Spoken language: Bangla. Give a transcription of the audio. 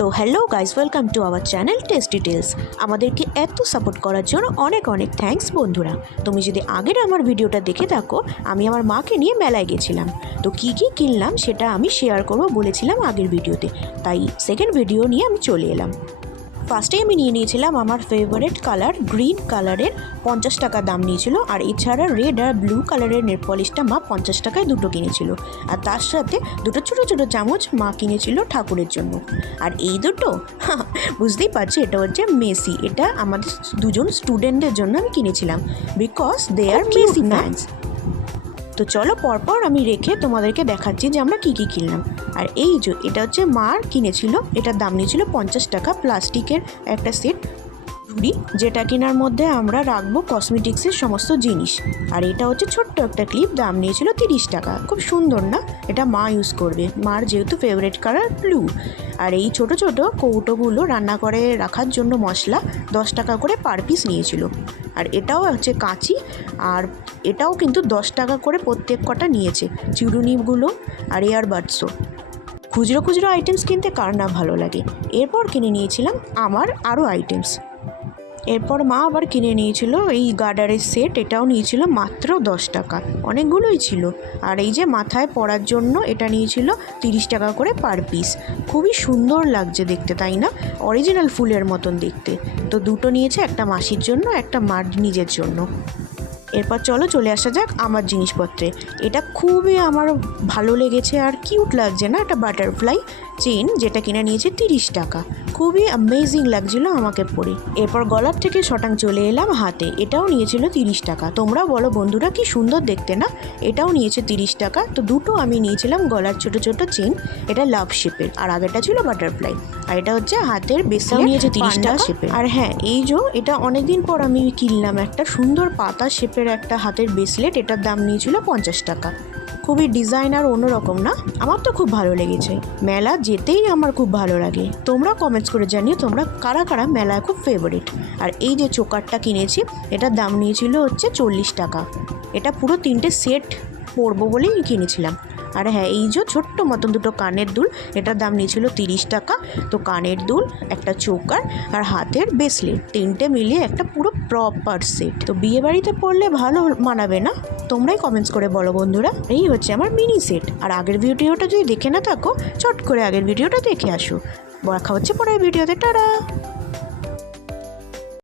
তো hello guys welcome to our channel test details আমাদেরকে এত সাপোর্ট করার জন্য অনেক অনেক থ্যাংকস বন্ধুরা। তুমি যদি আগের আমার ভিডিওটা দেখে থাকো, আমি আমার মাকে নিয়ে মেলায় গেছিলাম। তো কী কী কিনলাম সেটা আমি শেয়ার করব বলেছিলাম আগের ভিডিওতে। তাই সেকেন্ড ভিডিও নিয়ে আমি চলে এলাম। ফার্স্টে আমি নিয়ে নিয়েছিলাম আমার ফেভারিট কালার গ্রিন কালারের পঞ্চাশ টাকা দাম নিয়েছিল। আর এছাড়া রেড আর ব্লু কালারের নেল পলিশটা মা পঞ্চাশ টাকায় দুটো কিনেছিল। আর তার সাথে দুটো ছোটো ছোটো চামচ মা কিনেছিল ঠাকুরের জন্য। আর এই দুটো বুঝতেই পারছি এটা হচ্ছে মেসি। এটা আমাদের দুজন স্টুডেন্টদের জন্য আমি কিনেছিলাম। Because they are messy fans তো চলো পরপর আমি রেখে তোমাদেরকে দেখাচ্ছি যে আমরা কী কী কিনলাম। আর এই যে, এটা হচ্ছে মার কিনেছিল, এটার দাম নিয়েছিল পঞ্চাশ টাকা, প্লাস্টিকের একটা সেট। ঝুড়ি যেটা কেনার মধ্যে আমরা রাখব কসমেটিক্সের সমস্ত জিনিস। আর এটা হচ্ছে ছোট্ট একটা ক্লিপ দাম নিয়েছিল তিরিশ টাকা। খুব সুন্দর না? এটা মা ইউজ করবে। মার যেহেতু ফেভারিট কালার ব্লু আর এই ছোট ছোট কৌটোগুলো রান্না করে রাখার জন্য মশলা দশ টাকা করে পার পিস নিয়েছিল। আর এটাও হচ্ছে কাঁচি। আর এটাও কিন্তু দশ টাকা করে প্রত্যেক কটা নিয়েছে। চিরুনিগুলো আর এয়ারবাডসও খুচরো খুচরো আইটেমস কিনতে কার না ভালো লাগে? এরপর কিনে নিয়েছিলাম আমার আরও আইটেমস এরপর মা আবার কিনে নিয়েছিল এই গার্ডারের সেট, এটাও নিয়েছিল মাত্র দশ টাকা। অনেকগুলোই ছিল। আর এই যে মাথায় পরার জন্য এটা নিয়েছিল তিরিশ টাকা করে পার পিস। খুবই সুন্দর লাগছে দেখতে, তাই না? অরিজিনাল ফুলের মতন দেখতে। তো দুটো নিয়েছে, একটা মাসির জন্য, একটা মার নিজের জন্য। এরপর চলো চলে আসা যাক আমার জিনিসপত্রে। এটা খুবই আমার ভালো লেগেছে আর কিউট লাগছে না? একটা বাটারফ্লাই চেন যেটা কিনে নিয়েছে তিরিশ টাকা। খুবই অ্যামেজিং লাগছিল আমাকে পরে এরপর গলার থেকে শটাং চলে এলাম হাতে। এটাও নিয়েছিল তিরিশ টাকা। তোমরা বলো বন্ধুরা কি সুন্দর দেখতে না? এটাও নিয়েছে তিরিশ টাকা। তো দুটো আমি নিয়েছিলাম গলার ছোট ছোট চেন এটা লাভ শেপের আর আগেটা ছিল বাটারফ্লাই আর এটা হচ্ছে হাতের বেসটাও নিয়েছে তিরিশ টাকা? শেপের আর হ্যাঁ এই যে এটা অনেকদিন পর আমি কিনলাম একটা সুন্দর পাতা শেপের একটা হাতের ব্রেসলেট এটার দাম নিয়েছিল পঞ্চাশ টাকা। খুবই ডিজাইন আর অন্যরকম না? আমার তো খুব ভালো লেগেছে। মেলা যেতেই আমার খুব ভালো লাগে। তোমরা কমেন্টস করে জানিও তোমরা কারা কারা মেলায় খুব ফেভারিট আর এই যে চোকারটা কিনেছি এটার দাম নিয়েছিল হচ্ছে চল্লিশ টাকা। এটা পুরো তিনটে সেট পরবো বলেই কিনেছিলাম। আর হ্যাঁ এই যে ছোট্ট মতন দুটো কানের দুল, এটার দাম নিয়েছিল তিরিশ টাকা। তো কানের দুল, একটা চোকার আর হাতের ব্রেসলেট তিনটে মিলিয়ে একটা পুরো প্রপার সেট তো বিয়ে বাড়িতে পড়লে ভালো মানাবে না? তোমরাই কমেন্টস করে বলো বন্ধুরা। এই হচ্ছে আমার মিনি সেট আর আগের ভিডিওটা যদি দেখে না থাকো, চট করে আগের ভিডিওটা দেখে আসো। দেখা হচ্ছে পরের ভিডিওতে। টাটা!